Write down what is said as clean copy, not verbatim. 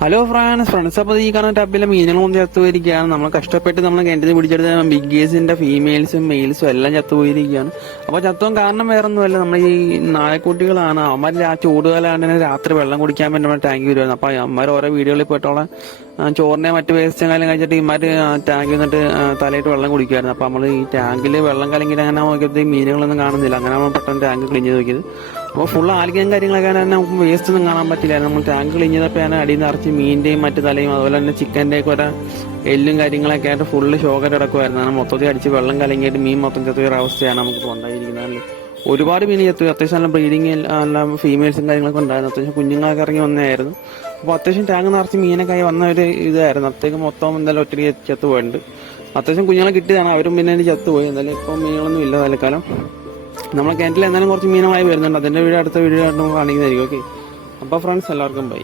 Hello friends അപ്പോൾ ഈ കാണുന്ന ടബിലെ മീനുകളൊന്നും ചത്തുപോയിരിക്കുകയാണ്. നമ്മൾ കഷ്ടപ്പെട്ട് നമ്മൾ കിണറ്റിൽ പിടിച്ചെടുത്ത ബിഗ് ഗേസിന്റെ ഫീമെയിൽസും മെയിൽസും എല്ലാം ചത്തുപോയിരിക്കുകയാണ്. അപ്പോൾ ചത്തുവാൻ കാരണം വേറെ ഒന്നുമല്ല, നമ്മൾ ഈ നായക്കുട്ടികളാണ്. അവന്മാർ ആ ചൂടുകാലാണ് രാത്രി വെള്ളം കുടിക്കാൻ വേണ്ടി നമ്മുടെ ടാങ്ക് വരുമായിരുന്നു. അപ്പോൾ അവന്മാർ ഓരോ വീടുകളിൽ പോയിട്ടുള്ള ചോറിനെ മറ്റ് വേസ്റ്റ് കാലം കഴിച്ചിട്ട് ഇമാർ ടാങ്കിൽ വന്നിട്ട് തലയിട്ട് വെള്ളം കുടിക്കുമായിരുന്നു. അപ്പോൾ നമ്മൾ ഈ ടാങ്കിൽ വെള്ളം കലങ്ങിയിട്ട് അങ്ങനെ നോക്കിയപ്പോൾ മീനുകളൊന്നും കാണുന്നില്ല. അങ്ങനെ നമ്മൾ പെട്ടെന്ന് ടാങ്ക് ക്ലീൻ ചെയ്ത് നോക്കിയത്. അപ്പോൾ ഫുൾ ആൽഗയും കാര്യങ്ങളൊക്കെ തന്നെ നമുക്ക് വേസ്റ്റ് ഒന്നും കാണാൻ പറ്റില്ലായിരുന്നു. നമ്മൾ ടാങ്ക് ക്ലീൻ ചെയ്തപ്പോൾ ഞാൻ അടിയിൽ നിറച്ച് മീനിന്റെയും മറ്റു തലയും അതുപോലെ തന്നെ ചിക്കൻ്റെ ഒക്കെ ഒരു എല്ലും കാര്യങ്ങളൊക്കെ ആയിട്ട് ഫുള്ള് ഷോക്കായിട്ട് കിടക്കുമായിരുന്നു. അങ്ങനെ മൊത്തത്തിൽ അടിച്ച് വെള്ളം കലങ്ങിയിട്ട് മീൻ മൊത്തം ചത്തുപോയ അവസ്ഥയാണ് നമുക്ക് ഉണ്ടായിരിക്കുന്നത്. ഒരുപാട് മീൻ ചത്തു. അത്യാവശ്യം നല്ല ബ്രീഡിങ് നല്ല ഫീമെയിൽസും കാര്യങ്ങളൊക്കെ ഉണ്ടായിരുന്നു. അത്യാവശ്യം കുഞ്ഞുങ്ങളൊക്കെ ഇറങ്ങി വന്നതായിരുന്നു. അപ്പോൾ അത്യാവശ്യം ടാങ്ക് നിറച്ച് മീനൊക്കെ ആയി വന്ന ഒരു ഇതായിരുന്നു. അത്തേക്ക് മൊത്തം എന്തായാലും ഒത്തിരി ചത്തുപോയിട്ടുണ്ട്. അത്യാവശ്യം കുഞ്ഞുങ്ങളെ കിട്ടിയതാണ്, അവരും പിന്നെ ചത്തുപോയി. എന്തായാലും ഇപ്പം മീനുകളൊന്നും ഇല്ല തൽക്കാലം. നമ്മളെ കിണറ്റിൽ എന്തായാലും കുറച്ച് മീനുകളായി വരുന്നുണ്ട്. അതിന്റെ വീഡിയോ അടുത്ത വീഡിയോ ആയിട്ട് നമുക്ക് കാണിക്കുന്നതായിരിക്കും. ഓക്കെ, അപ്പോൾ ഫ്രണ്ട്സ് എല്ലാവർക്കും ബൈ.